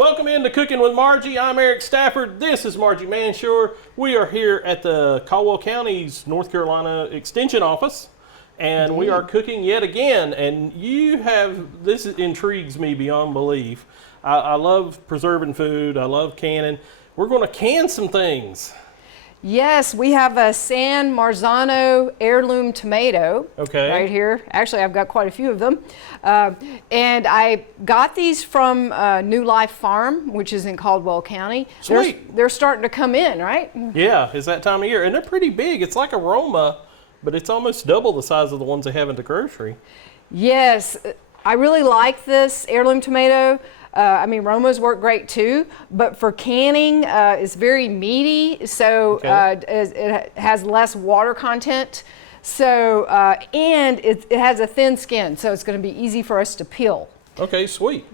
Welcome into Cooking with Margie. I'm Eric Stafford. This is Margie Manshore. We are here at the Caldwell County's North Carolina Extension Office, and we are cooking yet again. And this intrigues me beyond belief. I love preserving food. I love canning. We're going to can some things. Yes, we have a San Marzano heirloom tomato right here. Actually, I've got quite a few of them. And I got these from New Life Farm, which is in Caldwell County. Sweet. They're starting to come in, right? Yeah, it's that time of year. And they're pretty big. It's like a Roma, but it's almost double the size of the ones they have at the grocery. Yes, I really like this heirloom tomato. Romas work great too, but for canning, it's very meaty, so it has less water content. So, and it has a thin skin, so it's going to be easy for us to peel. Okay, sweet.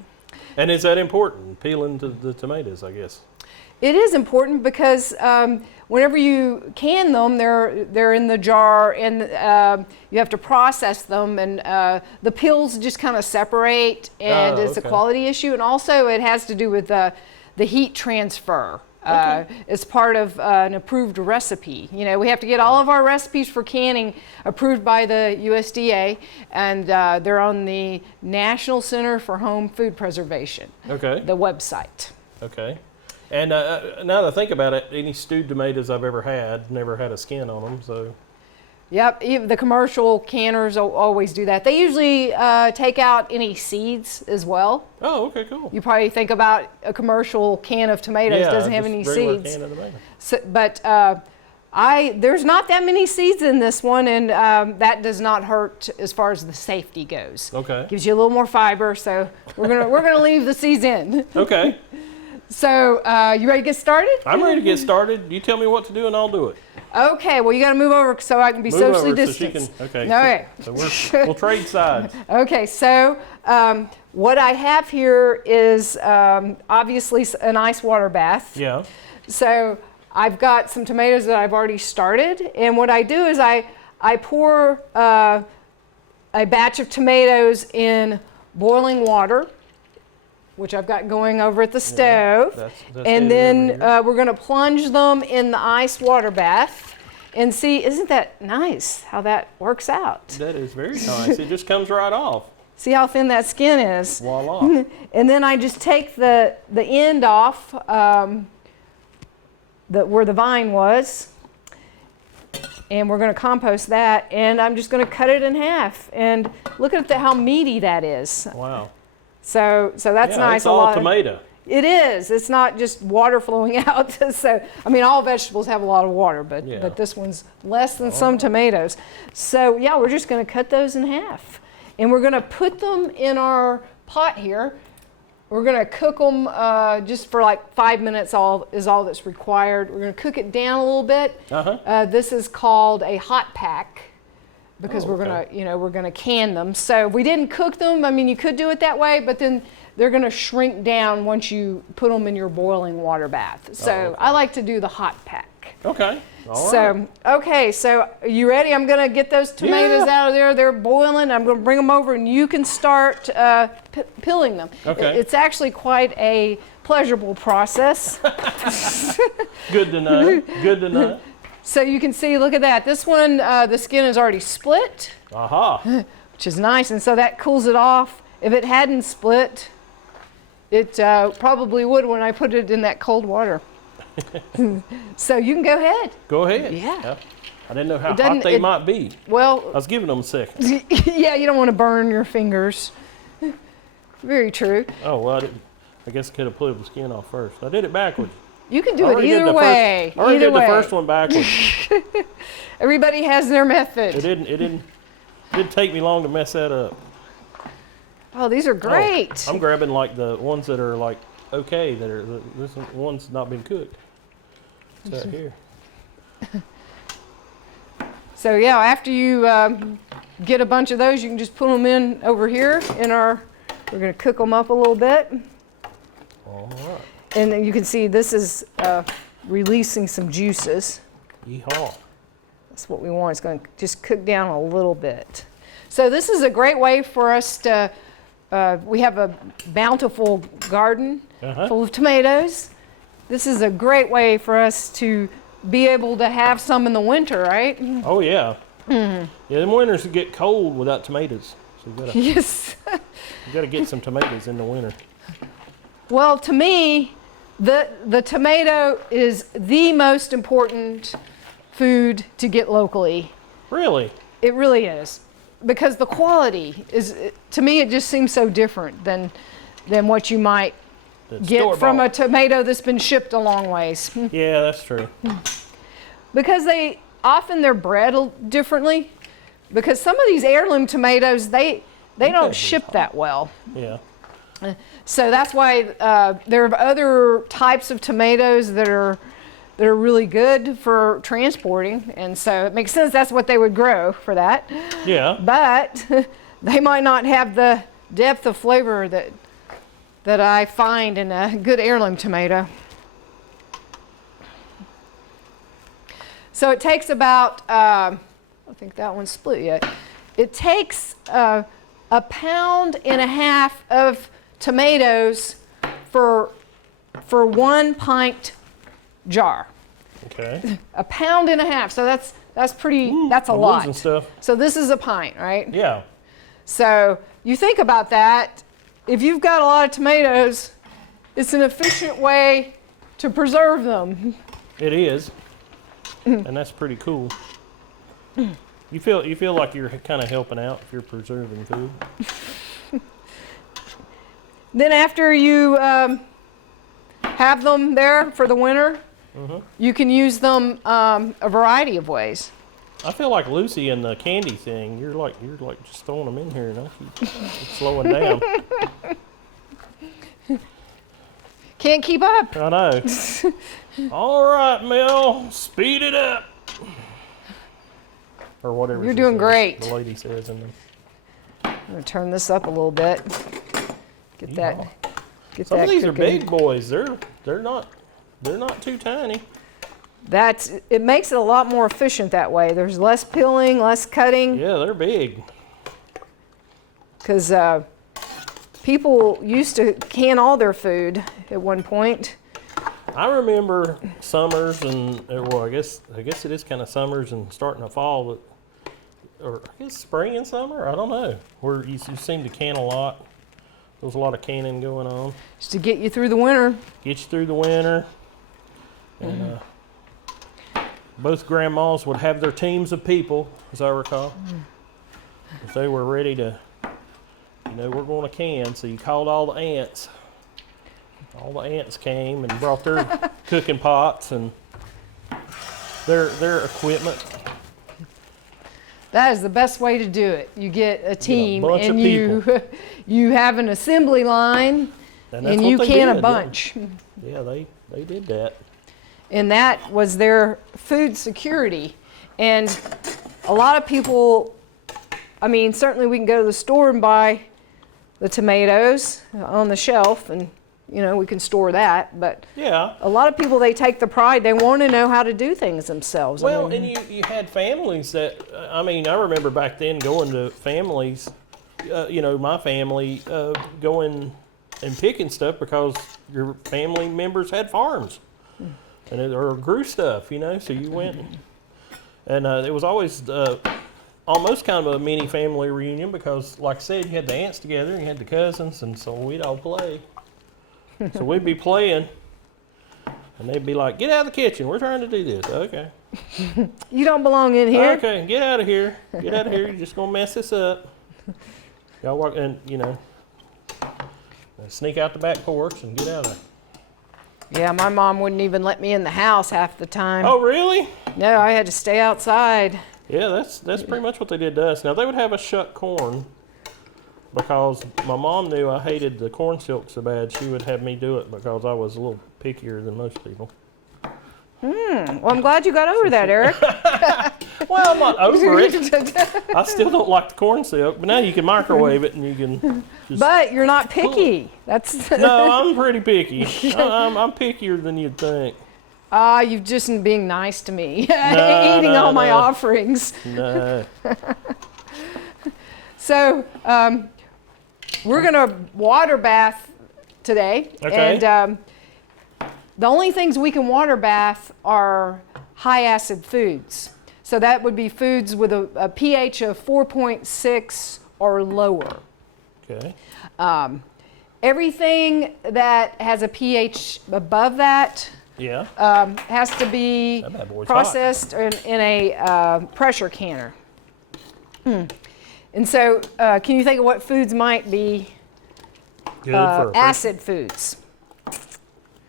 And is that important, peeling the tomatoes, I guess? It is important because whenever you can them, they're in the jar, and you have to process them, and the peels just kind of separate, and it's a quality issue, and also it has to do with the heat transfer. It's part of an approved recipe. You know, we have to get all of our recipes for canning approved by the USDA, and they're on the National Center for Home Food Preservation, the website. Okay. And now that I think about it, any stewed tomatoes I've ever had never had a skin on them. So. Yep, even the commercial canners always do that. They usually take out any seeds as well. Oh, okay, cool. You probably think about a commercial can of tomatoes doesn't have any seeds. Can of tomatoes. So, but there's not that many seeds in this one, and that does not hurt as far as the safety goes. Okay. Gives you a little more fiber, so we're gonna leave the seeds in. Okay. So, you ready to get started? I'm ready to get started. You tell me what to do and I'll do it. Okay, well, you got to move over so I can be socially distanced. Okay. So we'll trade sides. Okay, so what I have here is obviously an ice water bath. Yeah. So I've got some tomatoes that I've already started, and what I do is I pour a batch of tomatoes in boiling water, which I've got going over at the stove. That's and then we're going to plunge them in the ice water bath and see, isn't that nice how that works out? That is very nice. It just comes right off. See how thin that skin is? Voila. And then I just take the end off where the vine was, and we're going to compost that, and I'm just going to cut it in half. And look at how meaty that is. Wow. So that's nice. It's all tomato. It is. It's not just water flowing out. So, all vegetables have a lot of water, but this one's less than some tomatoes. So, we're just going to cut those in half. And we're going to put them in our pot here. We're going to cook them just for like 5 minutes is all that's required. We're going to cook it down a little bit. This is called a hot pack, because we're gonna can them. So we didn't cook them. You could do it that way, but then they're gonna shrink down once you put them in your boiling water bath. So I like to do the hot pack. Okay. All right. Okay, so you ready? I'm gonna get those tomatoes out of there. They're boiling. I'm gonna bring them over, and you can start peeling them. Okay. It's actually quite a pleasurable process. Good to know. Good to know. So you can see, look at that. This one, the skin is already split, which is nice, and so that cools it off. If it hadn't split, it probably would when I put it in that cold water. So you can go ahead. Go ahead. Yeah. I didn't know how hot they might be. Well, I was giving them a second. Yeah, you don't want to burn your fingers. Very true. Oh, well, I guess I could have pulled the skin off first. I did it backwards. You can do it either way. I already did the first one backwards. Everybody has their method. It didn't take me long to mess that up. Oh, these are great. I'm grabbing like the ones that are like this one's not been cooked. It's out here. So after you get a bunch of those, you can just put them in over here we're going to cook them up a little bit. All right. And then you can see this is releasing some juices. Yeehaw. That's what we want. It's going to just cook down a little bit. So this is a great way for us to, we have a bountiful garden, full of tomatoes. This is a great way for us to be able to have some in the winter, right? Oh, yeah. Yeah, the winters get cold without tomatoes. So you gotta, Yes. you gotta get some tomatoes in the winter. Well, to me, the tomato is the most important food to get locally. Really? It really is. Because the quality is, to me, it just seems so different than what you might get from a tomato that's been shipped a long ways. Yeah, that's true. Because they're bred differently. Because some of these heirloom tomatoes, they don't ship that well. Yeah. So that's why there are other types of tomatoes that are really good for transporting, and so it makes sense that's what they would grow for that. Yeah. But they might not have the depth of flavor that I find in a good heirloom tomato. So it takes about, I think that one's split yet. It takes 1.5 pounds of tomatoes for 1 pint jar. Okay. 1.5 pounds. So that's pretty. That's a the lot. and stuff. So this is a pint, right? Yeah. So you think about that. If you've got a lot of tomatoes, it's an efficient way to preserve them. It is. And that's pretty cool. You feel like you're kind of helping out if you're preserving food. Then after you have them there for the winter, you can use them a variety of ways. I feel like Lucy and the candy thing. You're like just throwing them in here, and I keep slowing down. Can't keep up. I know. All right, Mel, speed it up, or whatever. You're doing great. The lady says in the. I'm gonna turn this up a little bit. Get that. Get Some that of these cooking. are big boys. They're not too tiny. It makes it a lot more efficient that way. There's less peeling, less cutting. Yeah, they're big. Because people used to can all their food at one point. I remember summers well, I guess it is kind of summers and starting to fall, or I guess spring and summer. I don't know. Where you seem to can a lot. There was a lot of canning going on. Just to get you through the winter. Get you through the winter. And both grandmas would have their teams of people, as I recall. If they were ready to, we're going to can, so you called all the aunts. All the aunts came and brought their cooking pots and their equipment. That is the best way to do it. You get a team and you have an assembly line and you can a bunch. Yeah, they did that. And that was their food security. And a lot of people, certainly we can go to the store and buy the tomatoes on the shelf and we can store that, but yeah, a lot of people, they take the pride. They want to know how to do things themselves. Well, and you had families that, I remember back then going to families, my family, going and picking stuff because your family members had farms or grew stuff, so you went and it was always almost kind of a mini family reunion because, like I said, you had the aunts together and you had the cousins, and so we'd all play. So we'd be playing, and they'd be like, "Get out of the kitchen. We're trying to do this." Okay. You don't belong in here. Okay, get out of here. Get out of here. You're just gonna mess this up. Y'all walk and sneak out the back porch and get out of there. Yeah, my mom wouldn't even let me in the house half the time. Oh, really? No, I had to stay outside. Yeah, that's pretty much what they did to us. Now they would have us shuck corn. Because my mom knew I hated the corn silk so bad, she would have me do it because I was a little pickier than most people. Well, I'm glad you got over that, Eric. Well, I'm not over it. I still don't like the corn silk, but now you can microwave it and you can just... But you're not picky. That's No, I'm pretty picky. I'm pickier than you'd think. You've just been being nice to me. Eating all my offerings. No. So, we're going to water bath today. Okay. And the only things we can water bath are high acid foods. So that would be foods with a pH of 4.6 or lower. Okay. Everything that has a pH above that Yeah. has to be That bad boy's processed in a pressure canner. And so, can you think of what foods might be Good for acid foods?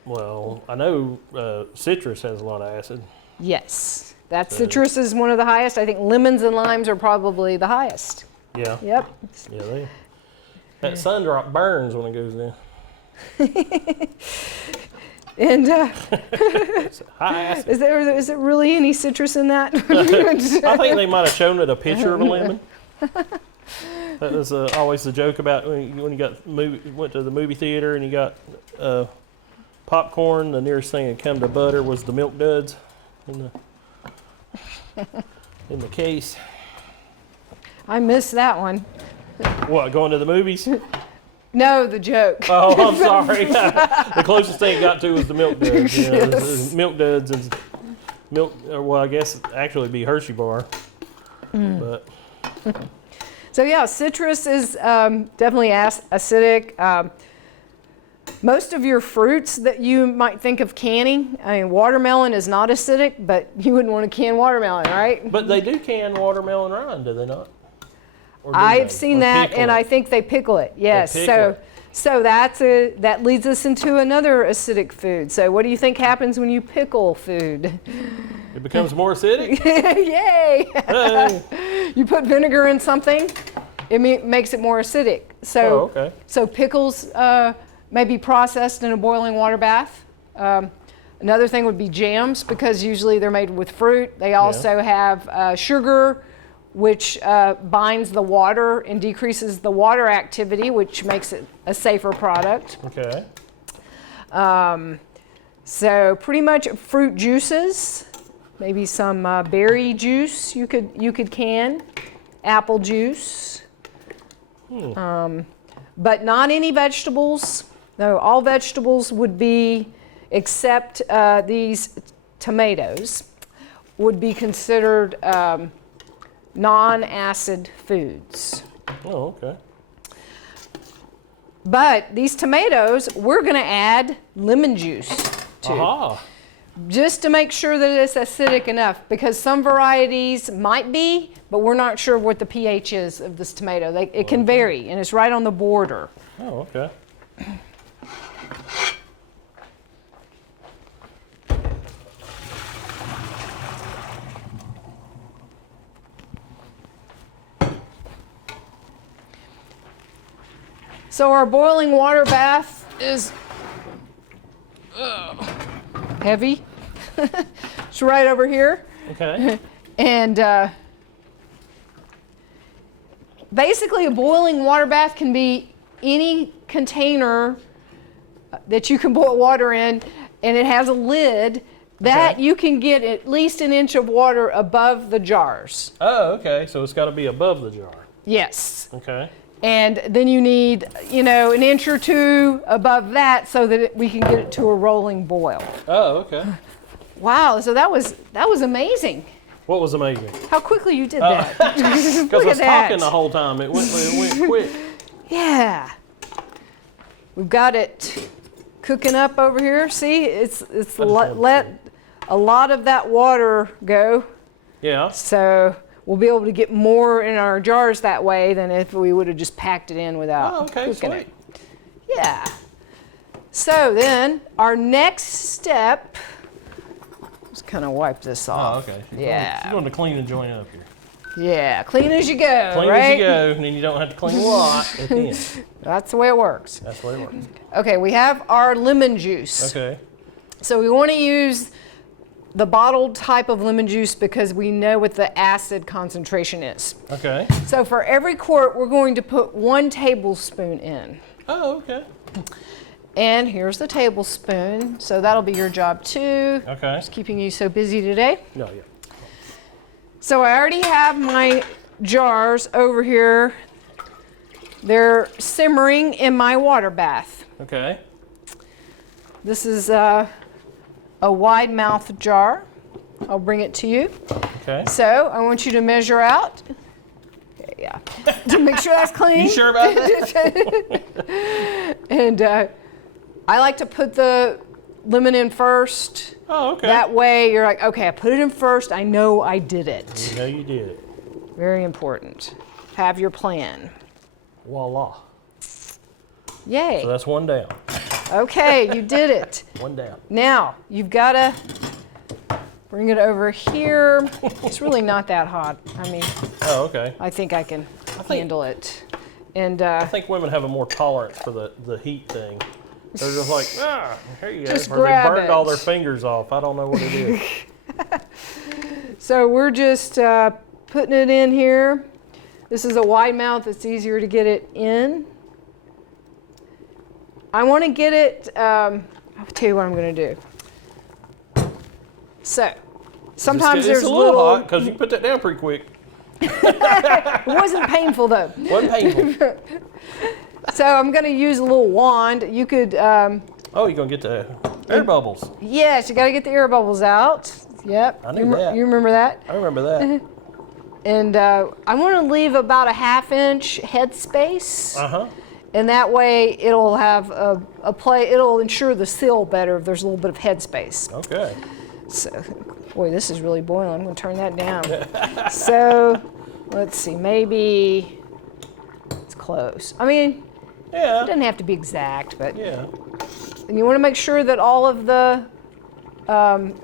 Well, I know citrus has a lot of acid. Yes, citrus is one of the highest. I think lemons and limes are probably the highest. Yeah. Yep. Yeah. That sun drop burns when it goes in. And It's high acid. is there really any citrus in that? I think they might have shown it a picture of a lemon. That was always the joke about when you went to the movie theater and you got popcorn. The nearest thing that come to butter was the Milk Duds in the case. I missed that one. What, going to the movies? No, the joke. Oh, I'm sorry. The closest thing it got to was the Milk Duds. You know, Yes. Milk Duds and milk. Well, I guess actually be Hershey bar. But So yeah, citrus is definitely acidic. Most of your fruits that you might think of canning, I mean, watermelon is not acidic, but you wouldn't want to can watermelon, right? but they do can watermelon rind, do they not? Or do I've they? seen Or that, pickle and it? I think they pickle it. Yes. pickle So, it. so that leads us into another acidic food. So, what do you think happens when you pickle food? It becomes more acidic. Yay! Hey. You put vinegar in something, it makes it more acidic. So, Oh, okay. so pickles may be processed in a boiling water bath. Another thing would be jams, because usually they're made with fruit. They also have sugar, which binds the water and decreases the water activity, which makes it a safer product. Okay. So pretty much fruit juices, maybe some berry juice you could can, apple juice, but not any vegetables. No, all vegetables would be, except these tomatoes, would be considered non-acid foods. Oh, okay. But these tomatoes, we're going to add lemon juice to, Aha. just to make sure that it's acidic enough, because some varieties might be, but we're not sure what the pH is of this tomato. It can vary, and it's right on the border. Oh, okay. So our boiling water bath is heavy. It's right over here. Okay. And basically a boiling water bath can be any container that you can boil water in, and it has a lid that Okay. you can get at least an inch of water above the jars. Oh, okay. So it's got to be above the jar. Yes. Okay. And then you need, an inch or two above that so that we can get it to a rolling boil. Oh, okay. Wow, so that was amazing. What was amazing? How quickly you did that. Because I Look was at that. talking the whole time. It went quick. Yeah. We've got it cooking up over here. See, it's let a lot of that water go. Yeah. So we'll be able to get more in our jars that way than if we would have just packed it in without Oh, okay. cooking Sweet. it. Yeah. So then our next step, let's kind of wipe this Oh, off. okay. Yeah. She's going to clean and join up here. Yeah, clean as you go, Clean right? as you go, and then you don't have to clean a lot at the end. That's the way it works. That's the way it works. Okay, we have our lemon juice. Okay. So we want to use the bottled type of lemon juice because we know what the acid concentration is. Okay. So for every quart, we're going to put 1 tablespoon in. Oh, okay. And here's the tablespoon. So that'll be your job too. Okay. Just keeping you so busy today. No, yeah. So I already have my jars over here. They're simmering in my water bath. Okay. This is a wide mouth jar. I'll bring it to you. Okay. So I want you to measure out. Okay, yeah. To make sure that's clean. You sure about that? And I like to put the lemon in first. Oh, okay. That way you're like, okay, I put it in first. I know I did it. You know you did it. Very important. Have your plan. Voila. Yay. So that's one down. Okay, you did it. One down. Now, you've got to bring it over here. It's really not that hot. I mean, Oh, okay. I think I can handle it. And I think women have a more tolerance for the heat thing. They're just like, here you go. Just Or they grab burned it. all their fingers off. I don't know what it is. so we're just putting it in here. This is a wide mouth. It's easier to get it in. I want to get it, I'll tell you what I'm going to do. So, sometimes it's there's a little little, hot because you put that down pretty quick. it wasn't painful though. Wasn't painful. So I'm going to use a little wand. You could, Oh, you're going to get the air bubbles. yes, you got to get the air bubbles out. Yep. I knew that. You remember that? I remember that. And I want to leave about a 1/2 inch headspace. Uh-huh. And that way it'll have it'll ensure the seal better if there's a little bit of headspace. Okay. So, boy, this is really boiling. I'm going to turn that down. So, let's see, maybe it's close. I mean, it Yeah. doesn't have to be exact, but Yeah. and you want to make sure that all of the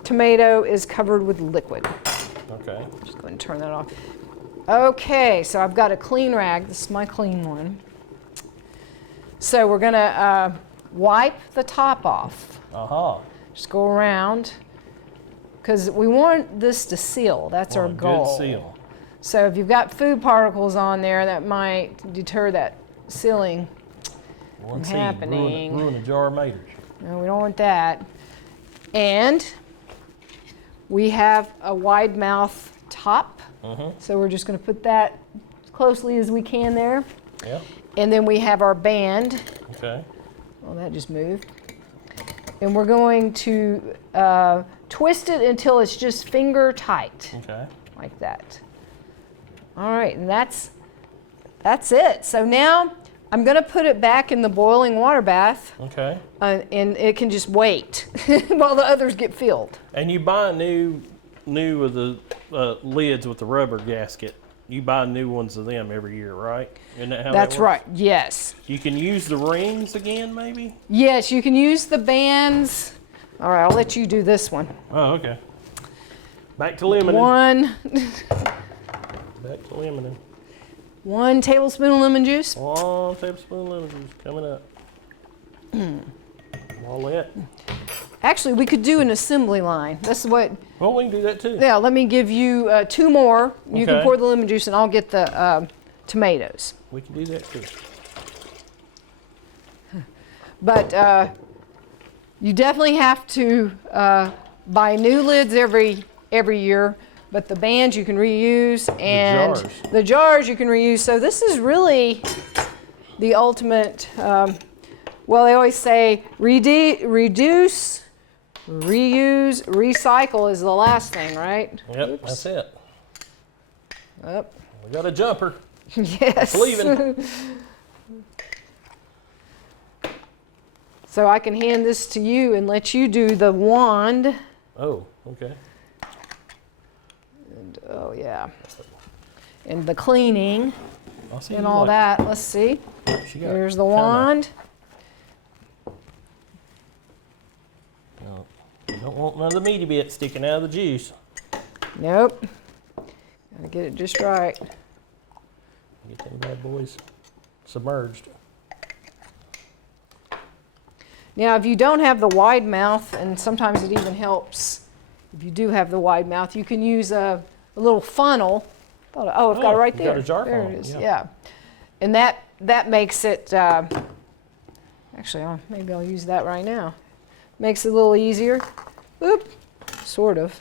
tomato is covered with liquid. Okay. Just go ahead and turn that off. Okay, so I've got a clean rag. This is my clean one. So we're going to wipe the top off. Uh-huh. Just go around because we want this to seal. That's our goal. Good seal. So if you've got food particles on there, that might deter that sealing One from seed. happening. Ruin a jar of maters. No, we don't want that. And we have a wide mouth top. So we're just going to put that as closely as we can there. Yeah. And then we have our band. Okay. Well, that just moved. And we're going to twist it until it's just finger tight, Okay. like that. All right, and that's it. So now I'm going to put it back in the boiling water bath, Okay. and it can just wait while the others get filled. And you buy new of the lids with the rubber gasket. You buy new ones of them every year, right? Isn't that how That's that works? right, yes. You can use the rings again, maybe? Yes, you can use the bands. All right, I'll let you do this one. Oh, okay. Back to lemoning. Back to lemoning. 1 tablespoon of lemon juice. 1 tablespoon lemon juice coming up. All that. Actually, we could do an assembly line. That's what. Well, we can do that too. Yeah, let me give you 2 more. You can Okay. pour the lemon juice, and I'll get the tomatoes. We can do that too. But you definitely have to buy new lids every year. But the bands you can reuse, and the jars you can reuse. So this is really the ultimate. Well, they always say reduce, reuse, recycle is the last thing, right? Yep, Oops. that's it. Yep. We got a jumper. Yes. It's leaving. So I can hand this to you and let you do the wand. Oh, okay. And, oh, yeah. And the cleaning I'll see and you all later. that. Let's see. She got Here's the kinda- wand. No, you don't want none of the meaty bits sticking out of the juice. Nope. Gotta get it just right. Get them bad boys submerged. Now, if you don't have the wide mouth, and sometimes it even helps if you do have the wide mouth, you can use a little funnel. Oh, I've got it right you there. got a jar there funnel, it is. yeah. Yeah. And that makes it. Actually, maybe I'll use that right now. Makes it a little easier. Oop, sort of.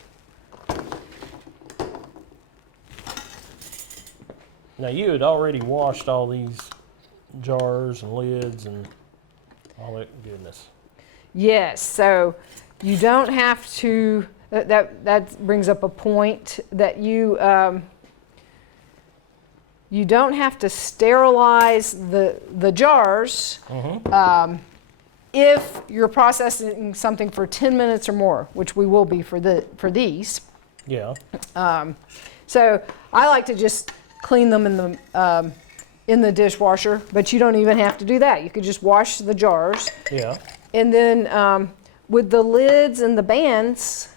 Now you had already washed all these jars and lids and all that goodness. Yes, so you don't have to, that brings up a point that you don't have to sterilize the jars if you're processing something for 10 minutes or more, which we will be for these. Yeah. So I like to just clean them in the dishwasher, but you don't even have to do that. You could just wash the jars. Yeah. And then with the lids and the bands,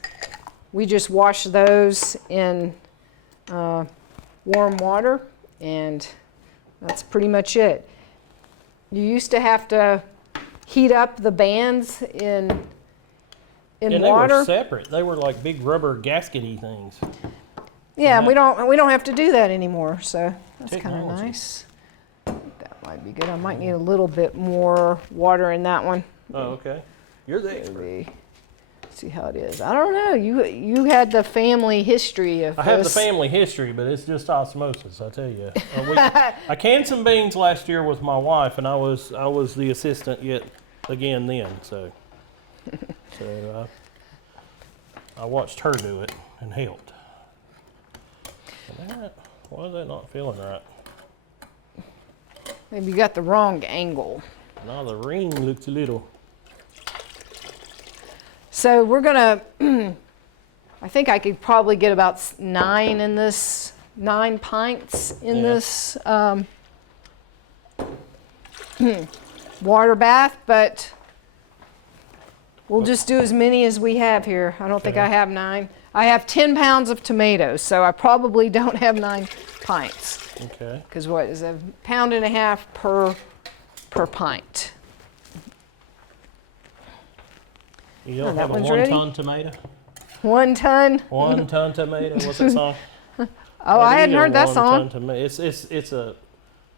we just wash those in warm water, and that's pretty much it. You used to have to heat up the bands in and water. They were separate. They were like big rubber gaskety things. Yeah, and we don't have to do that anymore, so that's kind of Technology. nice. That might be good. I might need a little bit more water in that one. Oh, okay. You're the expert. Maybe. See how it is. I don't know. You had the family history of I this. have the family history, but it's just osmosis, I tell you. I canned some beans last year with my wife, and I was the assistant yet again then. So I watched her do it and helped. And why is that not feeling right? Maybe you got the wrong angle. Now the ring looks a little. So we're gonna, I think I could probably get about 9 pints in this water bath, but we'll just do as many as we have here. I don't think I have 9. I have 10 pounds of tomatoes, so I probably don't have 9 pints. Okay. Because what is a pound and a half per pint? You don't that have a one's 1 ready? ton tomato? 1 ton? 1 ton tomato? What's that song? Oh, I hadn't heard that song. 1 ton tomato. It's a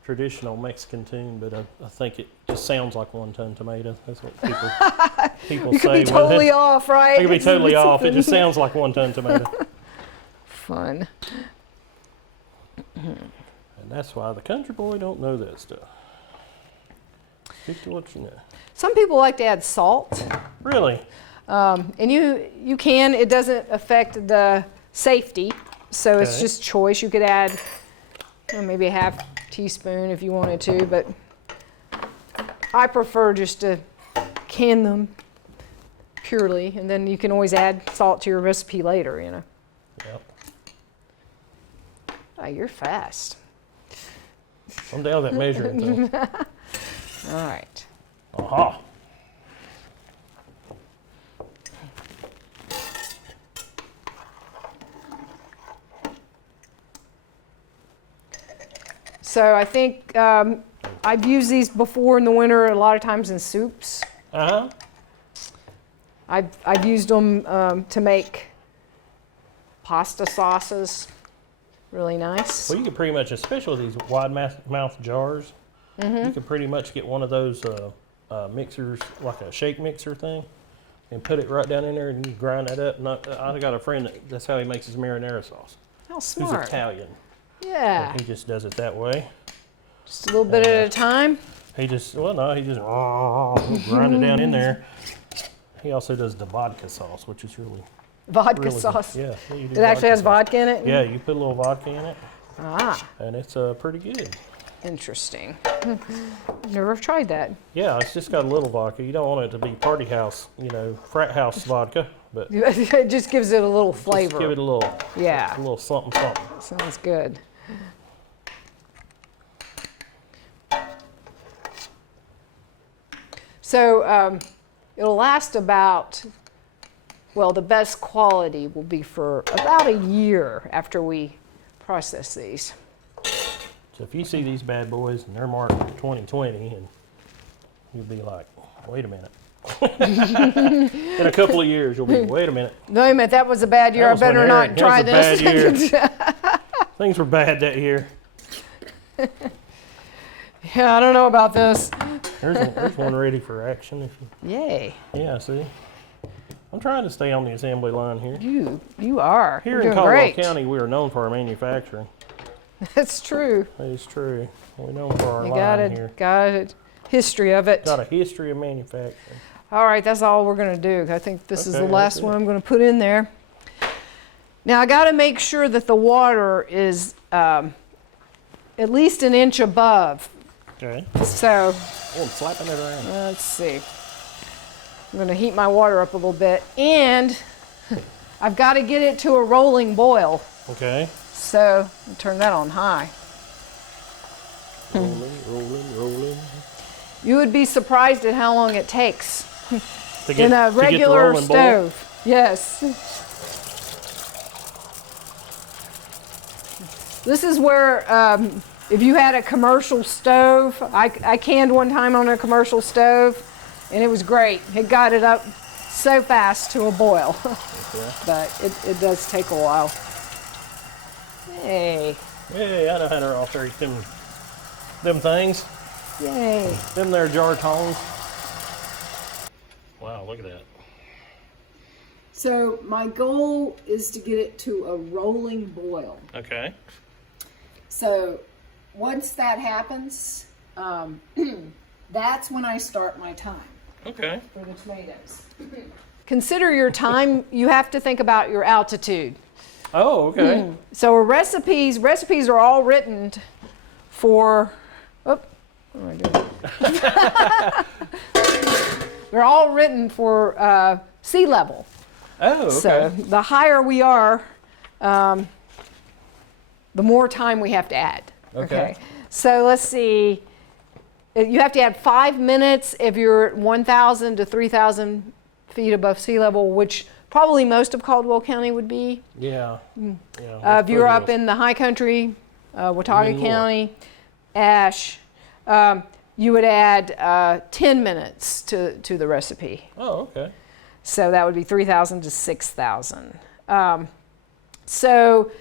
traditional Mexican tune, but I think it just sounds like 1 ton tomato. That's what people You say. could be totally it. off, right? I could be totally off. It just sounds like 1 ton tomato. Fun. And that's why the country boy don't know that stuff. Stick to what you know. Some people like to add salt. Really? And you can. It doesn't affect the safety, so it's just choice. You could add maybe a half teaspoon if you wanted to, but I prefer just to can them purely, and then you can always add salt to your recipe later, you know. Yep. Oh, you're fast. I'm down that measuring thing. All right. Aha. So I think I've used these before in the winter, a lot of times in soups. Uh-huh. I've used them to make pasta sauces. Really nice. Well, you can pretty much, especially with these wide mouth jars, you can pretty much get one of those mixers, like a shake mixer thing, and put it right down in there and you grind that up. And I got a friend that's how he makes his marinara sauce. How smart. Who's Italian. Yeah. And he just does it that way. Just a little bit at a time. He just he'll grind it down in there. He also does the vodka sauce, which is really Vodka good. sauce. Yeah. You do It actually has sauce. vodka in it? Yeah, you put a little vodka in it, Ah, and it's pretty good. interesting. Never tried that. Yeah, it's just got a little vodka. You don't want it to be party house, frat house vodka, but It just gives it a little flavor. just give it a little something, something. Sounds good. So it'll last about, well, the best quality will be for about a year after we process these. So if you see these bad boys and they're marked 2020, and you'll be like, wait a minute. In a couple of years, you'll be, wait a minute. Wait a minute, that was a bad year. I That was better when not Eric- try that was a this. bad year. Things were bad that year. Yeah, I don't know about this. There's one ready for action. Yay. Yeah, see? I'm trying to stay on the assembly line here. You are. Here You're in doing Caldwell great. County, we are known for our manufacturing. That's true. That is true. We're known for our You line here. got a history of it. Got a history of manufacturing. All right, that's all we're going to do. I think this is the Okay, last one I'm going to put in there. Now I got to make sure that the water is at least an inch above. Okay. So Oh, I'm slapping it around. let's see. I'm going to heat my water up a little bit, and I've got to get it to a rolling boil. Okay. So I'll turn that on high. Rolling. You would be surprised at how long it takes To get, in a to get the regular rolling bowl? stove. Yes. This is where, if you had a commercial stove, I canned one time on a commercial stove, and it was great. It got it up so fast to a boil, Okay. but it does take a while. Hey, Hey, I know how to operate them things. yay. Them there jar tongs. Wow, look at that. So my goal is to get it to a rolling boil. Okay. So once that happens, that's when I start my time Okay. for the tomatoes. Consider your time. You have to think about your altitude. Oh, okay. So recipes are all written for, what am I doing? They're all written for sea level. Oh, okay. So the higher we are, the more time we have to add. Okay. So let's see. You have to add 5 minutes if you're 1,000 to 3,000 feet above sea level, which probably most of Caldwell County would be. Yeah. Yeah. If you're up in the high country, Watauga Even County, Ash, you would add 10 minutes to the recipe. Oh, okay. So that would be 3,000 to 6,000. So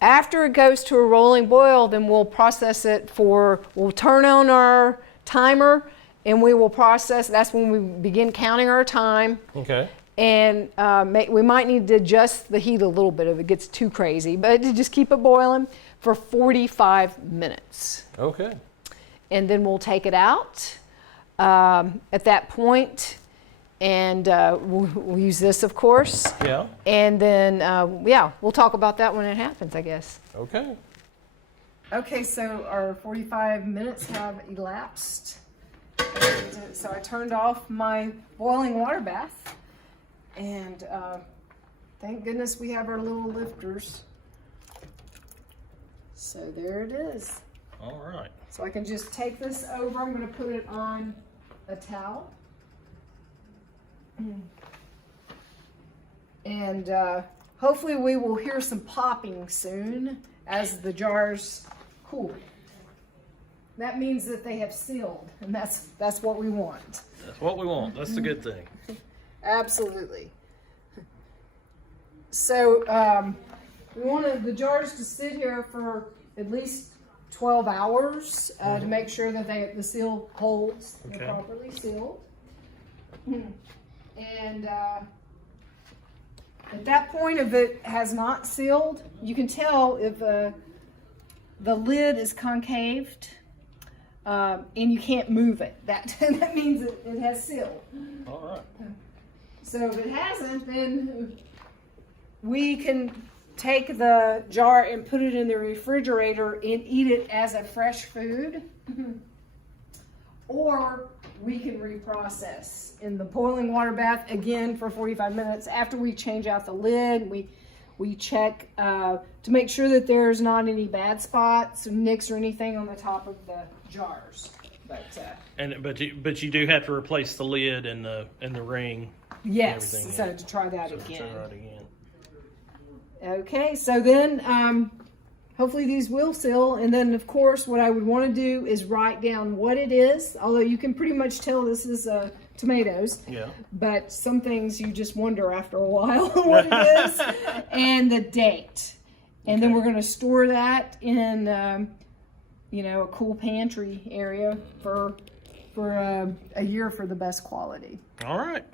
after it goes to a rolling boil, then we'll process it we'll turn on our timer, and we will process, that's when we begin counting our time. Okay. And we might need to adjust the heat a little bit if it gets too crazy, but to just keep it boiling for 45 minutes. Okay. And then we'll take it out at that point, and we'll use this, of course. Yeah. And then, we'll talk about that when it happens, I guess. Okay. Okay, so our 45 minutes have elapsed. And so I turned off my boiling water bath. And thank goodness we have our little lifters. So there it is. All right. So I can just take this over. I'm going to put it on a towel. And hopefully we will hear some popping soon as the jars cool. That means that they have sealed, and that's what we want. That's what we want. That's the good thing. Absolutely. So we wanted the jars to sit here for at least 12 hours to make sure that the seal holds. Okay. They're properly sealed. And at that point, if it has not sealed, you can tell if the lid is concaved and you can't move it. That means it has sealed. All right. So if it hasn't, then we can take the jar and put it in the refrigerator and eat it as a fresh food. Or we can reprocess in the boiling water bath again for 45 minutes. After we change out the lid, we check to make sure that there's not any bad spots, nicks, or anything on the top of the jars. But you do have to replace the lid and the ring. Yes, and everything, so yeah. to try that So again. try it again. Okay, so then hopefully these will seal, and then of course what I would want to do is write down what it is, although you can pretty much tell this is tomatoes. Yeah. But some things you just wonder after a while what it is, and the date. And then we're going to store that in a cool pantry area for a year for the best quality. All right.